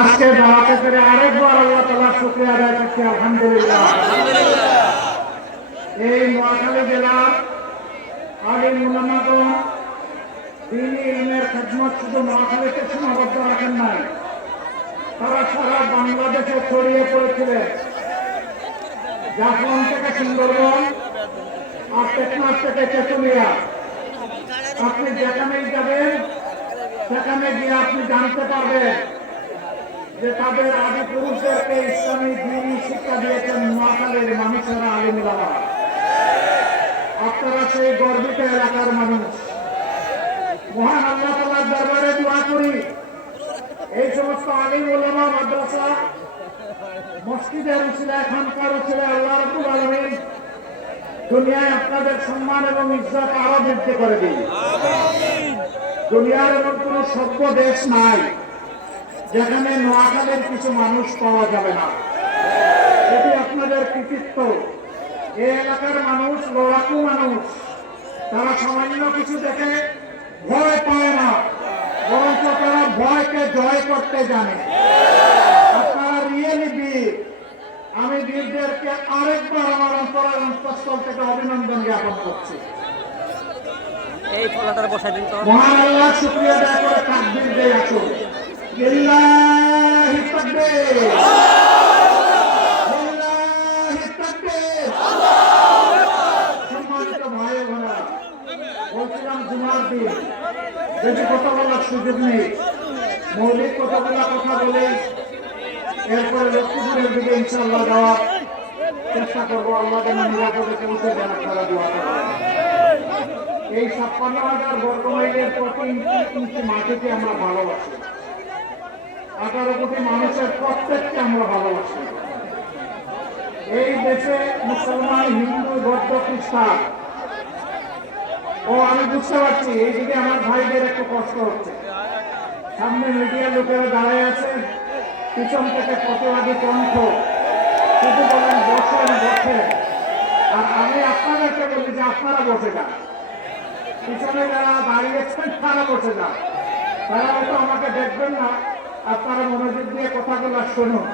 আজকে দাওয়াতে করে আরেকবার আল্লাহ তাআলার শুকরিয়া আদায় করছি আলহামদুলিল্লাহ। এই নোয়াখালী জেলার আলিম উলামাগণ দ্বীনি ইলমের খেদমত শুধু নোয়াখালীতে সীমাবদ্ধ রাখেন নাই, তারা সারা বাংলাদেশে ছড়িয়ে পড়েছিলেন। জাফলং থেকে সুন্দরবন আর টেকনাফ থেকে তেঁতুলিয়া, আপনি যেখানেই যাবেন সেখানে গিয়ে আপনি জানতে পারবেন যে তাদের আদি পুরুষদেরকে ইসলামী দ্বীনি শিক্ষা দিয়েছেন নোয়াখালীর মানুষেরা, আলিম উলামা। আপনারা সেই গর্বিত এলাকার মানুষ। মহান আল্লাহ তাআলার দরবারে দোয়া করি এই সমস্ত আলিম উলামা, মাদ্রাসা, মসজিদের উসিলায়, খানকার উসিলায় আল্লাহ রাব্বুল আলামিন দুনিয়ায় আপনাদের সম্মান এবং ইজ্জত আরো বৃদ্ধি করে দিন। দুনিয়ার এমন কোন সভ্য দেশ নাই যেখানে নোয়াখালীর কিছু মানুষ পাওয়া যাবে না। এটি আপনাদের কৃতিত্ব। এই এলাকার মানুষ লড়াকু মানুষ, তারা সামান্য কিছু দেখে ভয় পায় না, বরঞ্চ তারা ভয়কে জয় করতে জানে। আপনারা রিয়েলি বীর। আমি বীরদেরকে আরেকবার আমার অন্তরের অন্তঃস্থল থেকে অভিনন্দন জ্ঞাপন করছি। এই ফলাটার বসাই দিন তো। মহান আল্লাহ শুকরিয়া আদায় করে তাকবীর দিয়ে আসুন। লিল্লাহি তাকবীর, লিল্লাহি তাকবীর। সম্মানিত ভাই বোনেরা, বলছিলাম জুমার দিন যদি কথা বলার সুযোগ নেই, মৌলিক কথাগুলো কথা বলেই এরপরে লক্ষ্মীপুরের দিকে ইনশাআল্লাহ যাওয়ার চেষ্টা করবো। আল্লাহ যেন নিরাপদে পৌঁছে দেন, আপনারা দোয়া করবেন। এই 56,000 বর্গমাইলের প্রতি ইঞ্চি মাটিকে আমরা ভালোবাসি। 18 কোটি মানুষের প্রত্যেককে আমরা ভালোবাসি। এই দেশে মুসলমান, হিন্দু, বৌদ্ধ, খ্রিস্টান, ও আমি বুঝতে পারছি এইদিকে আমার ভাইদের একটু কষ্ট হচ্ছে। সামনে মিডিয়ার লোকেরা দাঁড়ায় আছে, পিছন থেকে প্রতিবাদী কণ্ঠ শুধু বলেন বসেন বসেন। আর আমি আপনাদেরকে বলি যে আপনারা বসে যান, পিছনে যারা দাঁড়িয়েছেন তারা বসে যান। তারা হয়তো আমাকে দেখবেন না, আপনারা মনোযোগ দিয়ে কথাগুলো শুনুন।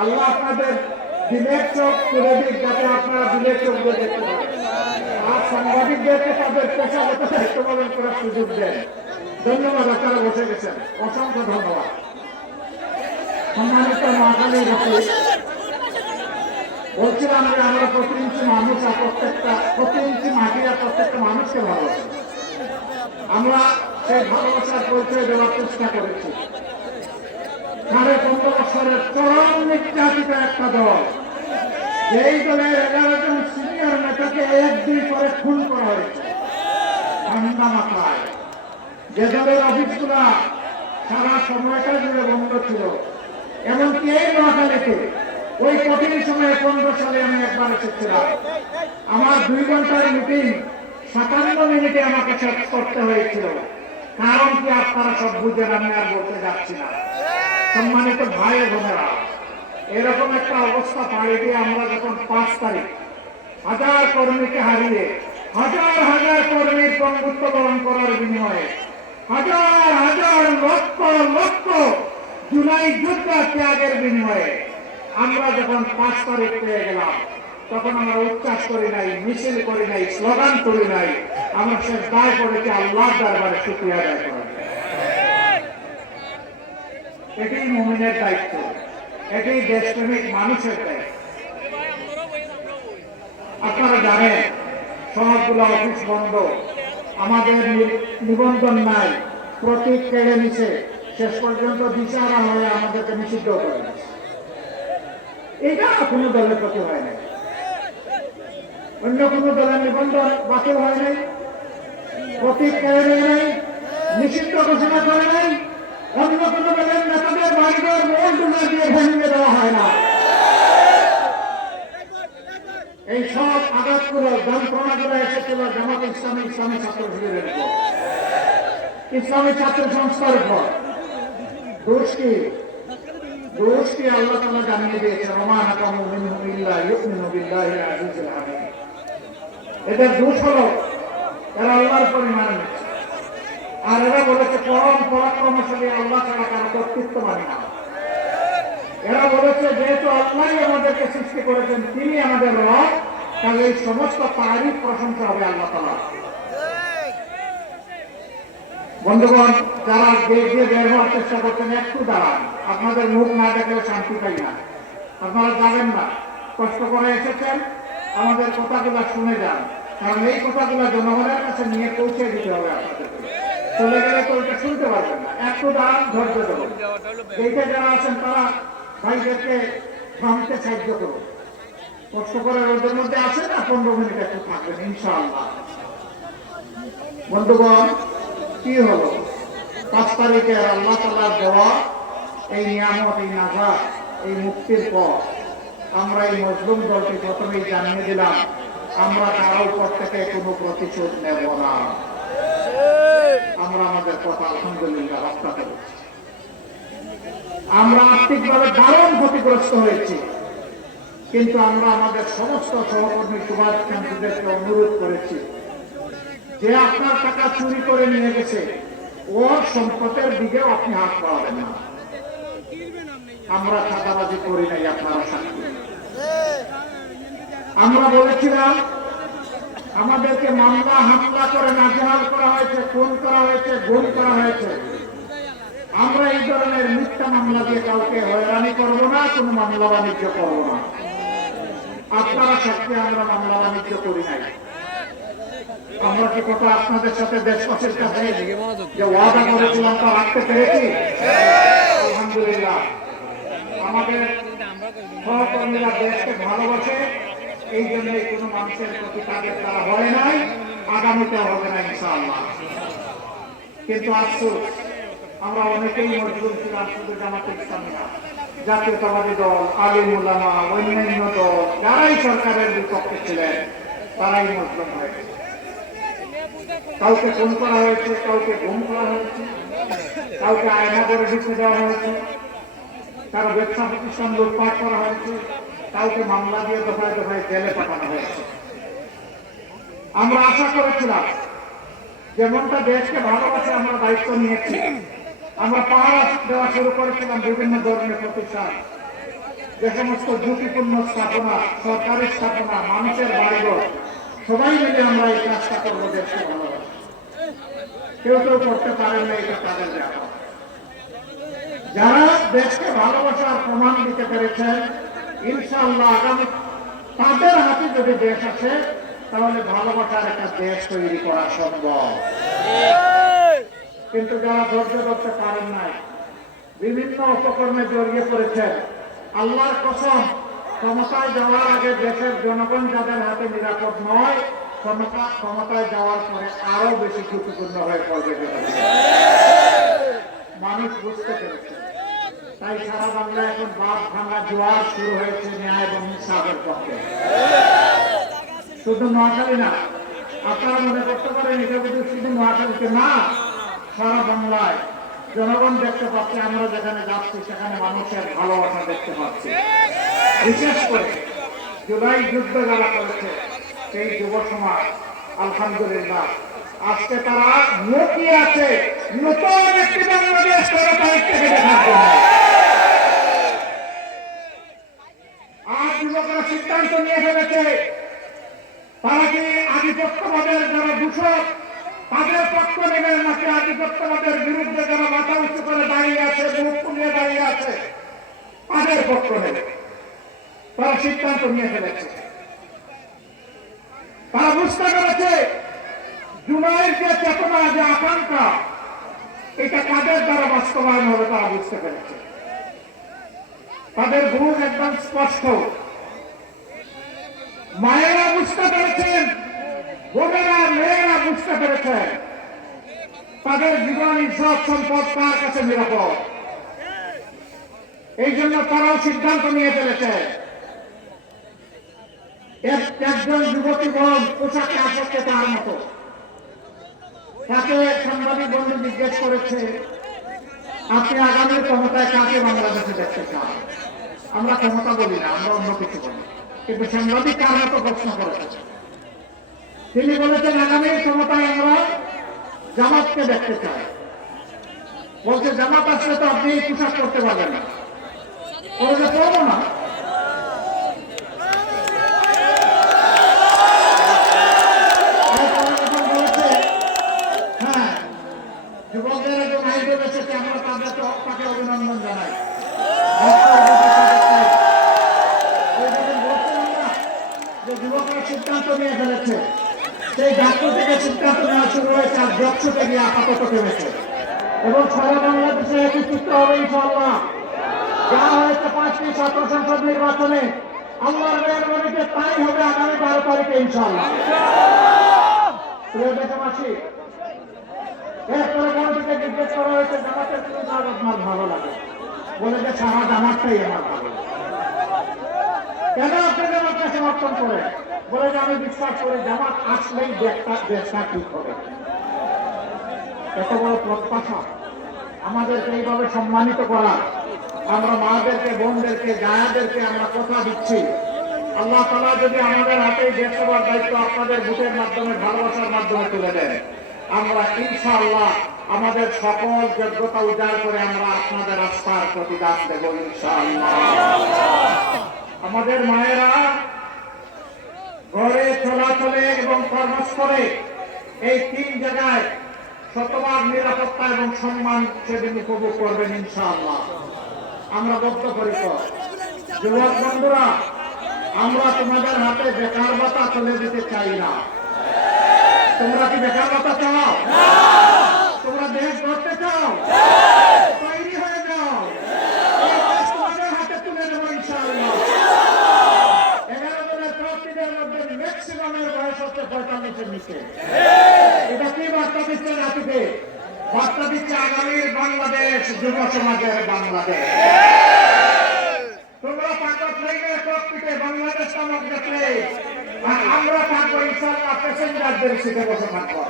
আল্লাহ আপনাদের দিলের চোখ তুলে দিক, যাতে আপনারা দিলের চোখ দিয়ে দেখতে পারেন। আর সাংবাদিকদেরকে তাদের পেশাগত দায়িত্ব পালন করার সুযোগ দেন। ধন্যবাদ, আপনারা বসে গেছেন, অসংখ্য ধন্যবাদ। সম্মানিত নোয়াখালীবাসী, বলছিলাম যে আমরা প্রতি ইঞ্চি মানুষ আর প্রতি ইঞ্চি মাটির আর প্রত্যেকটা মানুষকে ভালোবাসি। আমরা সেই ভালোবাসার পরিচয় দেওয়ার চেষ্টা করেছি। 15.5 বছরের চরম নির্যাতিত একটা দল, যেই দলের 11 জন সিনিয়র নেতাকে 1-2 করে খুন করা হয়েছে ঠান্ডা মাথায়, যে দলের অফিসগুলা সারা সময়টা জুড়ে বন্ধ ছিল। এমনকি এই নোয়াখালীতে ওই কঠিন সময়ে 15 সালে আমি একবার এসেছিলাম। আমার 2 ঘন্টার মিটিং 57 মিনিটে আমাকে শেষ করতে হয়েছিল। কারণ কি আপনারা সব বুঝেন, আমি আর বলতে যাচ্ছি না। সম্মানিত ভাই বোনেরা, এরকম একটা অবস্থা পাড়ি দিয়ে আমরা যখন 5 তারিখ 1000 কর্মীকে হারিয়ে, হাজার হাজার কর্মীর পঙ্গুত্ব বরণ করার বিনিময়ে, হাজার হাজার লক্ষ লক্ষ জুলাই যোদ্ধা ত্যাগের বিনিময়ে আমরা যখন 5 তারিখ পেয়ে গেলাম, তখন আমরা উচ্চাস করি নাই, মিছিল করি নাই, স্লোগান করি নাই, আমরা সে দায় করেছি আল্লাহর দরবারে শুকরিয়া আদায় করা। এটি মুমিনের দায়িত্ব, এটি দেশপ্রেমিক মানুষের দায়িত্ব। আপনারা জানেন সবগুলো অফিস বন্ধ, আমাদের নিবন্ধন নাই, প্রতীক কেড়ে নিছে, শেষ পর্যন্ত দিশারা হয়ে আমাদেরকে নিষিদ্ধ করে দিচ্ছে। এটা কোনো দলের প্রতি হয় নাই, অন্য কোনো দলের নিবন্ধন বাতিল হয় নাই, প্রতীক কেড়ে নেয় নাই, নিষিদ্ধ ঘোষণা করে নাই, অন্য কোনো দলের নেতাদের বাড়িঘর মোড় ডুলা দিয়ে ভেঙে দেওয়া হয় না। এই সব আঘাতগুলো, যন্ত্রণাগুলো এসেছিল জামাত ইসলামী, ইসলামী ছাত্র শিবিরের উপর, ইসলামী ছাত্র সংস্থার উপর। দোষ কি আল্লাহ তাআলা জানিয়ে দিয়েছেন, ওমা নাকামু মিনহুম ইল্লা ইউমিনু বিল্লাহিল আজিজিল হামিদ। এদের দোষ হলো এরা আল্লাহর উপর ঈমান এনেছে, আর এরা বলেছে পরম পরাক্রমশালী আল্লাহ ছাড়া কারো কর্তৃত্ব মানে না। এরা বলেছে যেহেতু আল্লাহ আমাদেরকে সৃষ্টি করেছেন, তিনি আমাদের রব, তাহলে এই সমস্ত তারিফ প্রশংসা হবে আল্লাহ তাআলা। বন্ধুগণ, যারা গেট দিয়ে বের হওয়ার চেষ্টা করছেন, একটু দাঁড়ান, আপনাদের মুখ না দেখলে শান্তি পাই না। আপনারা যাবেন না, কষ্ট করে এসেছেন, আমাদের কথাগুলো শুনে যান, কারণ এই কথাগুলো জনগণের কাছে নিয়ে পৌঁছে দিতে হবে আপনাদেরকে। চলে গেলে তো ওইটা শুনতে পারবেন না। একটু দাঁড়ান, ধৈর্য ধরুন। গেটে যারা আছেন তারা ভাইদেরকে থামতে সাহায্য করুন। কষ্ট করে রোদের মধ্যে আসেন না, 15 মিনিট একটু থাকবেন ইনশাআল্লাহ। বন্ধুগণ, কি হলো 5 তারিখে আল্লাহ তাআলার দেওয়া এই নিয়ামত, এই নাজাত, এই মুক্তির পর আমরা এই মজলুম দলকে প্রথমেই জানিয়ে দিলাম, আমরা কারো উপর থেকে কোনো প্রতিশোধ নেব না। আমরা আমাদের কথা আলহামদুলিল্লাহ রক্ষা করেছি। আমরা আর্থিকভাবে দারুণ ক্ষতিগ্রস্ত হয়েছি, কিন্তু আমরা আমাদের সমস্ত সহকর্মী শুভাকাঙ্ক্ষীদেরকে অনুরোধ করেছি যে আপনার টাকা চুরি করে নিয়ে গেছে, ওর সম্পদের দিকেও আপনি হাত পাওয়াবেন না। আমরা চাঁদাবাজি করি নাই, আপনারা সাক্ষী। আমরা বলেছিলাম আমাদেরকে মামলা হামলা করে নাজেহাল করা হয়েছে, খুন করা হয়েছে, গুম করা হয়েছে। আমরা এই ধরনের মিথ্যা মামলা দিয়ে কাউকে হয়রানি করব না, কোনো মামলা বাণিজ্য করব না। আপনারা সাক্ষী, আমরা মামলা বাণিজ্য করি নাই। আমরা কি কথা আপনাদের সাথে দেশবাসীর কাছে যে ওয়াদা করেছিলাম তা রাখতে পেরেছি? আলহামদুলিল্লাহ। আমাদের সহকর্মীরা দেশকে ভালোবাসে, এই জন্যই কোনো মানুষের প্রতি তাদের তারা হয় নাই, আগামীতে হবে না ইনশাআল্লাহ। কিন্তু আফসোস, আমরা অনেকেই মজলুম ছিলাম, শুধু জামাতে ইসলামী না, জাতীয়তাবাদী দল, আলিম উলামা, অন্যান্য দল, যারাই সরকারের বিপক্ষে ছিলেন, তারাই মজলুম হয়ে গেছে। কাউকে খুন করা হয়েছে, কাউকে গুম করা হয়েছে, কাউকে আয়না করে ঢুকে দেওয়া হয়েছে, কারো ব্যবসা প্রতিষ্ঠান লুটপাট করা হয়েছে, কাউকে মামলা দিয়ে দফায় দফায় জেলে পাঠানো হয়েছে। আমরা আশা করেছিলাম যেমনটা দেশকে ভালোবাসে আমরা দায়িত্ব নিয়েছি, আমরা পাহারা দেওয়া শুরু করেছিলাম বিভিন্ন ধরনের প্রতিষ্ঠান, যে সমস্ত ঝুঁকিপূর্ণ স্থাপনা, সরকারি স্থাপনা, মানুষের বাড়িঘর, সবাই মিলে আমরা এই কাজটা করবো দেশকে ভালোবাসি। কেউ কেউ করতে পারেন না, এটা তাদের ব্যাপার। যারা দেশকে ভালোবাসার প্রমাণ দিতে পেরেছেন, ইনশাআল্লাহ আগামী তাদের হাতে যদি দেশ আসে, তাহলে ভালোবাসার একটা দেশ তৈরি করা সম্ভব। কিন্তু যারা ধৈর্য ধরতে পারেন নাই, বিভিন্ন অপকর্মে জড়িয়ে পড়েছেন, আল্লাহর কসম, ক্ষমতায় যাওয়ার আগে দেশের জনগণ যাদের হাতে নিরাপদ নয়, ক্ষমতায় যাওয়ার পরে আরো বেশি ঝুঁকিপূর্ণ হয়ে পড়বে। মানুষ বুঝতে পেরেছে, তাই সারা বাংলায় এখন বাপ ভাঙা জোয়ার শুরু হয়েছে ন্যায় এবং ইনসাফের পক্ষে। শুধু নোয়াখালী না, আপনারা মনে করতে পারেন এটা শুধু নোয়াখালীতে না, সারা বাংলায় জনগণ দেখতে পাচ্ছে, আমরা যেখানে যাচ্ছি সেখানে মানুষের ভালোবাসা দেখতে পাচ্ছি। বিশেষ করে জুলাই যুদ্ধ যারা করেছে সেই যুব সমাজ, আলহামদুলিল্লাহ, আজকে তারা মুখিয়ে আছে নতুন একটি বাংলাদেশ তারা দায়িত্বে দেখার জন্য। আর যুবকরা সিদ্ধান্ত নিয়ে ফেলেছে, তারা কি আধিপত্যবাদের যারা দূষক তাদের পক্ষ নেবে, নাকি আধিপত্যবাদের বিরুদ্ধে যারা মাথা উঁচু করে দাঁড়িয়ে আছে, মুখ খুলিয়ে দাঁড়িয়ে আছে, তাদের পক্ষ নেবে। তারা সিদ্ধান্ত নিয়ে ফেলেছে। তারা বুঝতে পেরেছে জুলাইয়ের যে চেতনা, যে আকাঙ্ক্ষা, এটা কাদের দ্বারা বাস্তবায়ন হবে তারা বুঝতে পেরেছে। তাদের গুণ একদম স্পষ্ট। মায়েরা বুঝতে পেরেছেন, বোনেরা, মেয়েরা বুঝতে পেরেছেন তাদের জীবন, ইজ্জত, সম্পদ তার কাছে নিরাপদ। এই জন্য তারাও সিদ্ধান্ত নিয়ে ফেলেছে। একজন যুবতী বোন পোশাকে আসতে তার মতো, তাকে সাংবাদিক বন্ধু জিজ্ঞেস করেছে, আপনি আগামী ক্ষমতায় কাকে বাংলাদেশে দেখতে চান? আমরা ক্ষমতা বলি না, আমরা অন্য কিছু বলি, কিন্তু সাংবাদিক কার মতো প্রশ্ন করেছে। তিনি বলেছেন, আগামী ক্ষমতায় আমরা জামাতকে দেখতে চাই। বলছে, জামাত আসলে তো আপনি পোশাক করতে পারবেন না। ও বলে যে পড়বো না। এরপরে যখন বলেছে হ্যাঁ যুবকদের একজন আইডল এসেছে, আমরা তাকে অভিনন্দন জানাই। যে যুবকরা সিদ্ধান্ত নিয়ে ফেলেছে, সেই ডাক্তার থেকে সিদ্ধান্ত নেওয়া শুরু হয়েছে আর যক্ষতে গিয়ে আপাতত থেমেছে এবং সারা বাংলাদেশে একত্রিত হবে ইনশাআল্লাহ। যা হয়েছে 5টি ছাত্র সংসদ নির্বাচনে আল্লাহর মেহরবানিতে তাই হবে আগামী 12 তারিখে ইনশাআল্লাহ। প্রিয় দেশবাসী, এরপরে মন্ত্রীকে জিজ্ঞেস করা হয়েছে জামাতের কোন কাজ আপনার ভালো লাগে, বলে যে সারা জামাতটাই আমার ভালো লাগে। কেন আপনি জামাতকে সমর্থন করে? বলে যে আমি বিশ্বাস করি জামাত আসলেই দেশটা ঠিক হবে। এত বড় প্রত্যাশা আমাদেরকে এইভাবে সম্মানিত করা, আমরা মাদেরকে, বোনদেরকে, জায়াদেরকে আমরা কথা দিচ্ছি। আল্লাহ তাআলা যদি আমাদের হাতে দেশ সেবার দায়িত্ব আপনাদের ভোটের মাধ্যমে, ভালোবাসার মাধ্যমে তুলে দেন, আমরা ইনশাআল্লাহ আমাদের সকল যোগ্যতা উজাড় করে আমরা আপনাদের আস্থার প্রতিদান দেব ইনশাআল্লাহ। আমাদের মায়েরা ঘরে চলাচলে এবং কর্মস্থলে এই 3 জায়গায় শতভাগ নিরাপত্তা এবং সম্মান সেদিন উপভোগ করবেন ইনশাআল্লাহ। আমরা বদ্ধপরিকর। যুবক বন্ধুরা, আমরা তোমাদের হাতে বেকার ভাতা তুলে দিতে চাই না। তোমরা কি বেকার ভাতা চাও? তোমরা দেশ গড়তে চাও? তৈরি হয়ে যাও, এই দেশ তোমাদের হাতে তুলে দেবো ইনশাআল্লাহ। 11 জনের প্রার্থীদের মধ্যে ম্যাক্সিমামের বয়স হচ্ছে 45-এর নিচে। এটা কি বার্তা দিচ্ছে জাতিকে? বার্তা দিচ্ছে আগামীর বাংলাদেশ, যুব সমাজের বাংলাদেশ। তোমরা পাকত থেকে ককপিটে বাংলাদেশ নামক দেশে, আর আমরা থাকবো ইনশাআল্লাহ প্যাসেঞ্জারদের সিটে বসে থাকবো।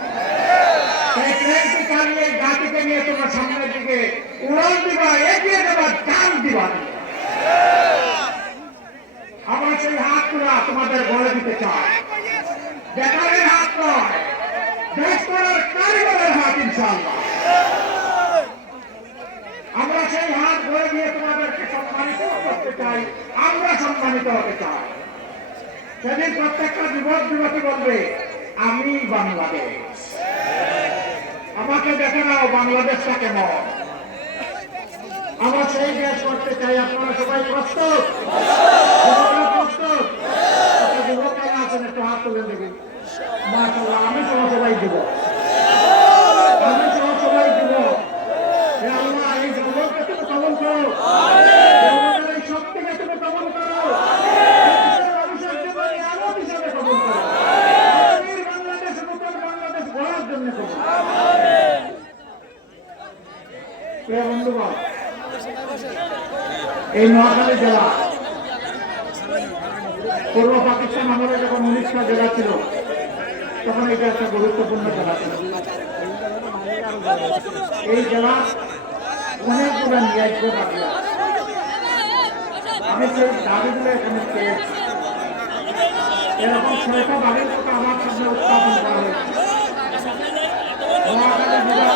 এই ট্রেনটি চালিয়ে জাতিকে নিয়ে তোমরা সামনের দিকে উড়ান দিবা, এগিয়ে দেবা, টান দিবা। আমরা সেই হাত তোলা তোমাদের গড়ে দিতে চাই। বেকারের হাত নয়, দেশ করার কারিগরের হাত ইনশাআল্লাহ। আমরা সেই হাত গড়ে দিয়ে তোমাদেরকে সম্মানিত করতে চাই, আমরা সম্মানিত হতে চাই। সেদিন প্রত্যেকটা যুবক যুবতী বলবে আমি বাংলাদেশ, আমাকে দেখে নাও বাংলাদেশটা কেমন। আমরা সেই দেশ করতে চাই। আপনারা সবাই প্রস্তুত? প্রস্তুত? যুবকরা আছেন, একটু হাত তুলে দেবেন। মাশাআল্লাহ, আমি সবাই দিব, আমি সবাই দিব। আল্লাহ এই জগৎকে তুমি কবল করো, জগতের এই শক্তিকে তুমি কবল করো, আলোক হিসাবে কবল করো, বাংলাদেশ, নতুন বাংলাদেশ গড়ার জন্য কবল। বন্ধুগণ, এই নোয়াখালী জেলা পূর্ব পাকিস্তান আমলে যখন 19টা জেলা ছিল, তখন এটা একটা গুরুত্বপূর্ণ জেলা ছিল। এই জেলা অনেকগুলো ন্যায্য দাবি আছে। আমি সেই দাবিগুলো এখানে পেয়েছি। এরকম 6টা দাবির কথা আমার সামনে উত্থাপন করা হয়েছে। নোয়াখালী জেলা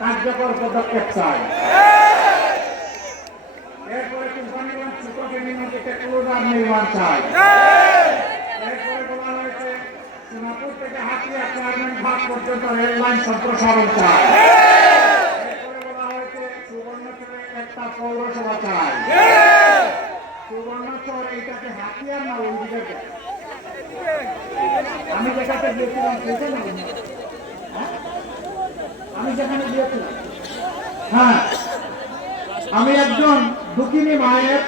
কার্যকর পদক্ষেপ চাই। এরপরে কোম্পানিগঞ্জ সুপার ক্লোজার নির্মাণ চাই। এরপরে বলা হয়েছে সোনাপুর থেকে হাতিয়া চেয়ারম্যান ঘাট পর্যন্ত রেল লাইন সম্প্রসারণ চাই। এরপরে বলা হয়েছে সুবর্ণচরে একটা পৌরসভা চাই। সুবর্ণচর এইটাকে হাতিয়ার না ওই দিকে, আমি যেখানে গিয়েছিলাম সেখানে, আমি যেখানে গিয়েছিলাম, হ্যাঁ, আমি একজন দুঃখিনী মায়ের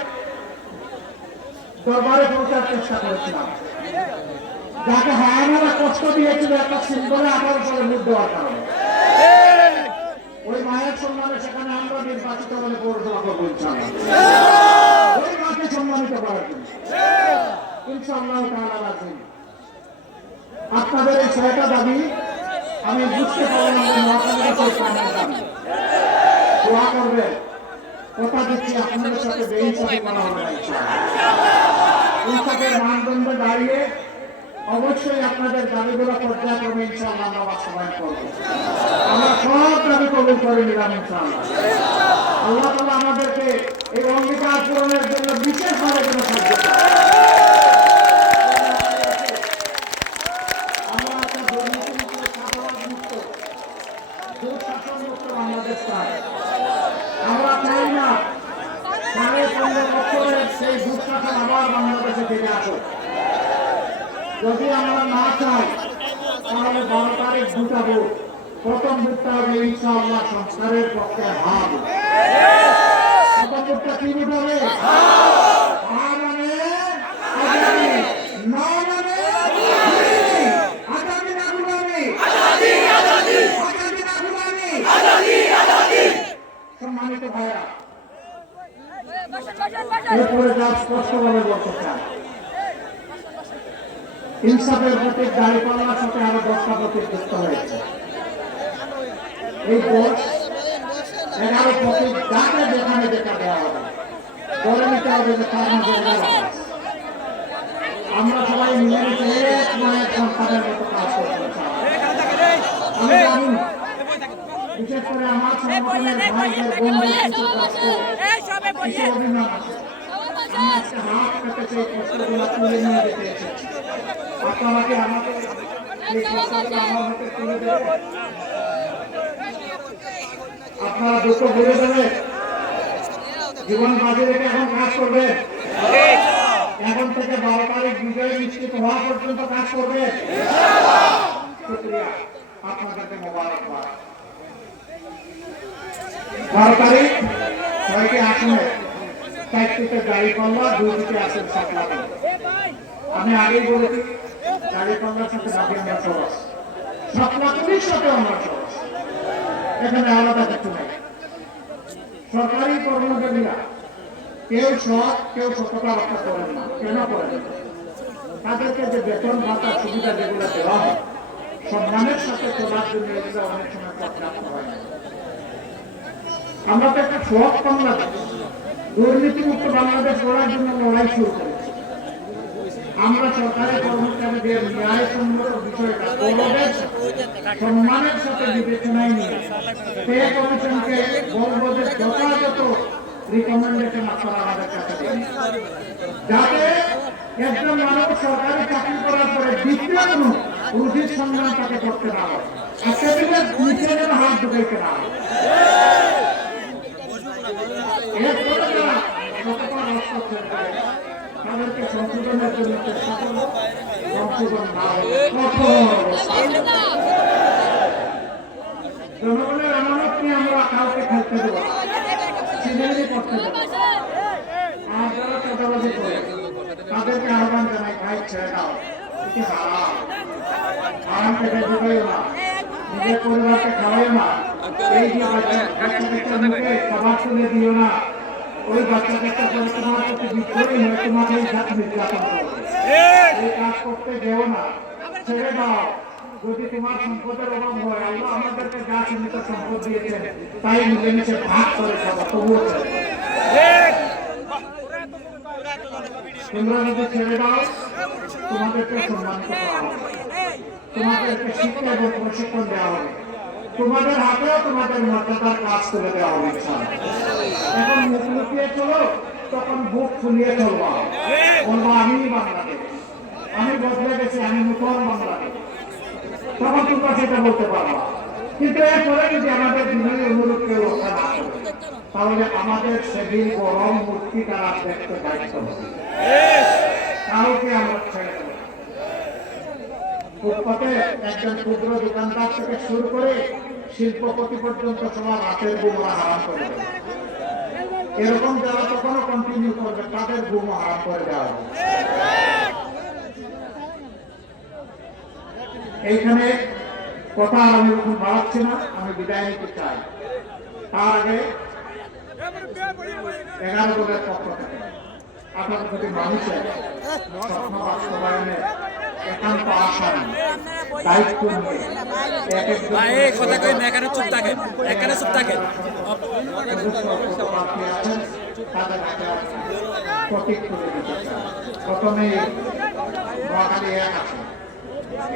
দরবারে পৌঁছার চেষ্টা করেছিলাম, যাকে হায়ানারা কষ্ট দিয়েছিল একটা সিম্বলে 18 সালে ভোট দেওয়ার কারণে। ওই মায়ের সম্মানে সেখানে আমরা নির্বাচিত হলে পৌরসভা করবো ইনশাআল্লাহ, ওই মাকে সম্মানিত করার জন্য ইনশাআল্লাহ তাআলা। আপনাদের এই 6টা দাবি আমি বুঝতে পারলাম যে নোয়াখালীতে দোয়া করবে, কথা দিচ্ছি আপনাদের সাথে বেইনসাফি করা হবে না ইনশাআল্লাহ। ইনসাফের মানদণ্ডে দাঁড়িয়ে অবশ্যই আপনাদের দাবিগুলো পর্যায়ক্রমে ইনশাআল্লাহ আমরা বাস্তবায়ন করব। আমরা সব দাবি কবুল করে নিলাম ইনশাআল্লাহ। আল্লাহ তাআলা আমাদেরকে এই অঙ্গীকার পূরণের জন্য বিশেষভাবে যেন সাহায্য করেন। আমরা একটা দুর্নীতিমুক্ত, চাঁদাবাজমুক্ত, দুঃশাসনমুক্ত বাংলাদেশ চাই। আমরা চাই না 15.5 বছরের সেই দুঃশাসন আবার বাংলাদেশে ফিরে আসুক। যদি আমরা না চাই তাহলে 12 তারিখ দুটা ভোট। প্রথম ভোটটা হবে ইনশাআল্লাহ সংস্কারের পক্ষে হাত। প্রথম ভোটটা কি ভোট হবে? মানে আগামী, না মানে আগামী না গুলামি, আগামী না গুলামি। সম্মানিত ভাইরা, এরপরে যা স্পষ্টভাবে বলতে চাই, ইনসাফের প্রতীক দাঁড়িপাল্লার সাথে আরো 10টা প্রতীক যুক্ত হয়েছে। এই 11 প্রতীক যাকে যেখানে যেটা দেওয়া হবে করে নিতে হবে যে তার মাঝে 11 আছে। আমরা সবাই মিলেমিশে এক মায়ের সন্তানের মতো কাজ করতে চাই। আমি জানি বিশেষ করে আমার সংগঠনের ভাইদের বোনদের কিছু অভিমান আছে। আমি আজকে হাত পেতে সেই কষ্টগুলো তুলে নিয়ে যেতে এসেছি। আপনারা কি আমাকে এই কষ্টগুলো আমার হাতে তুলে দেবেন? আপনারা দুঃখ ভুলে দেবেন, জীবন বাজি রেখে এখন কাজ করবেন। এখন থেকে 12 তারিখ বিজয় নিশ্চিত হওয়া পর্যন্ত কাজ করবেন। শুকরিয়া, আপনাদেরকে মোবারকবাদ। 12 তারিখ 6টি আসনে 4টিতে দাঁড়িপাল্লা, 2টিতে আসেন সাতলাতে। আমি আগেই বলেছি দাঁড়িপাল্লার সাথে বাকি আমরা সরস, সাতলাতুলির সাথে আমরা সরস। এখানে আলাদা কিছু নেই। সরকারি কর্মচারীরা কেউ সৎ, কেউ সততা রক্ষা করেন না। কেন করেন? তাদেরকে যে বেতন ভাতা সুবিধা যেগুলো দেওয়া হয় সম্মানের সাথে চলার জন্য এগুলো অনেক সময় পর্যাপ্ত হয় না। আমরা তো একটা সৎ বাংলাদেশ, দুর্নীতিমুক্ত বাংলাদেশ গড়ার জন্য লড়াই শুরু করেছি। আমরা সরকারি কর্মচারীদের ন্যায়সঙ্গত বিষয়টা গৌরবের সম্মানের সাথে বিবেচনায় নিয়ে পে কমিশনকে বলবো যে যথাযথ রিকমেন্ডেশন আপনারা আমাদের কাছে দেন, যাতে একজন মানুষ সরকারি চাকরি করার পরে দ্বিতীয় কোনো রুচির সম্মান তাকে করতে না হয়, আর টেবিলের নিচে যেন হাত ঢুকাইতে না হয়। এরপরে যারা যতক্ষণ হস্তক্ষেপ করে তাদেরকে সংশোধনের জন্য চেষ্টা করব। সংশোধন না হলে জনগণের আমানত নিয়ে আমরা কাউকে খেলতে দেবো, সিনেরি করতে দেবো। আর যারা চাঁদাবাজি করে তাদেরকে আহ্বান জানাই, ভাই ছেড়ে দাও, এটি হারাম, হারাম পেটে ঢুকাইও না, নিজের পরিবারকে খাওয়াইও না। এই যে বাচ্চা মুখে খাবার তুলে দিও না, ওই বাচ্চাকে তোমার প্রতি বিদ্রোহী হয়ে তোমাকে নির্যাতন করবে। এই কাজ করতে যেও না, ছেড়ে দাও। যদি তোমার সম্পদের অভাব হয়, আল্লাহ আমাদেরকে যা সীমিত সম্পদ দিয়েছেন তাই মিলেমিশে ভাগ করে খাবো, তবুও তোমরা যদি ছেড়ে দাও তোমাদেরকে সম্মানিত করা হবে, তোমাদেরকে শিক্ষা এবং প্রশিক্ষণ দেওয়া হবে, তোমাদের হাতেও তোমাদের মর্যাদার কাজ করে দেওয়া হবে। এখন মুখ লুকিয়ে চলো, তখন বুক ফুলিয়ে চলবা, বলবো আমি বাংলাদেশ, আমি বদলে গেছি, আমি নতুন বাংলাদেশ, তখন তোমরা সেটা বলতে পারবা। কিন্তু এরপরে যদি আমাদের দিনের অনুরূপ কেউ রক্ষা না করে, তাহলে আমাদের সেদিন গরম মূর্তি তারা দেখতে দায়িত্ব হবে, কাউকে আমরা ছেড়ে দেব। ফুটপাতে একজন ক্ষুদ্র দোকানদার থেকে শুরু করে শিল্পপতি পর্যন্ত সবার রাতের ঘুমরা হারাম করে দেবে। এরকম যারা তখনও কন্টিনিউ করবে তাদের ঘুম হারাম করে দেওয়া হবে। এইখানে কথা আমি এখন বাড়াচ্ছি না, আমি বিদায় নিতে চাই। তার আগে 11 দলের পক্ষ থেকে 18 কোটি মানুষের স্বপ্ন বাস্তবায়নের একান্ত আশা দায়িত্ব নিয়ে এক একজন কথা কই না, এখানে চুপ থাকেন, এখানে চুপ থাকেন। প্রার্থী আছেন তাদের একটা প্রতীক তুলে দিতে চান। প্রথমে নোয়াখালী 1 আসন,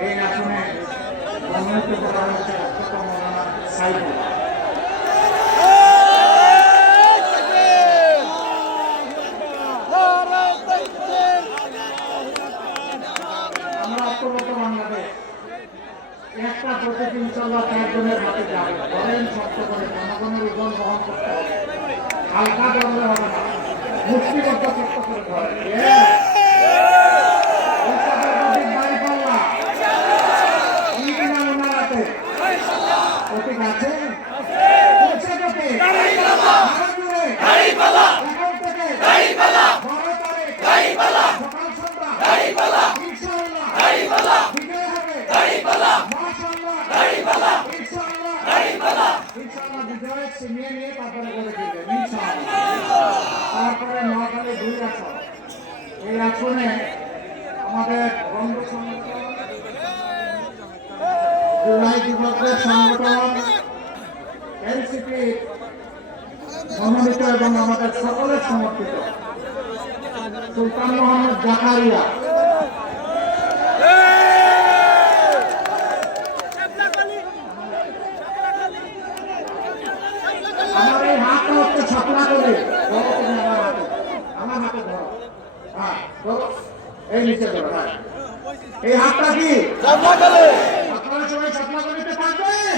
এই আসনে মনোনীত করা হয়েছে অধ্যক্ষ মৌলানা সাইফুল। আমরা ঐক্যবদ্ধ বাংলাদেশ একটা প্রতীক ইনশাল্লাহ 4 জনের হাতে যাবে। ধরেন শক্ত করে জনগণের ওজন বহন করতে হবে, হালকা ধরলে হবে না, মুষ্টিবদ্ধ শক্ত করে ধরে প্রতীক আছে তারপরে নোয়াখালী 2 আসন, এই আসনে আমাদের বন্ধ সংগঠন জুলাই দিবসের সংগঠন এনসিপি মনোনীত এবং আমাদের সকলের সমর্থিত সুলতান মোহাম্মদ জাকারিয়া। আমার এই হাতটা হচ্ছে ছাপনা করে আমার হাতে ধরো, হ্যাঁ ধরো, এই নিচে ধরো, হ্যাঁ এই হাতটা কি আপনারা সবাই ছাপনা করিতে থাকবেন।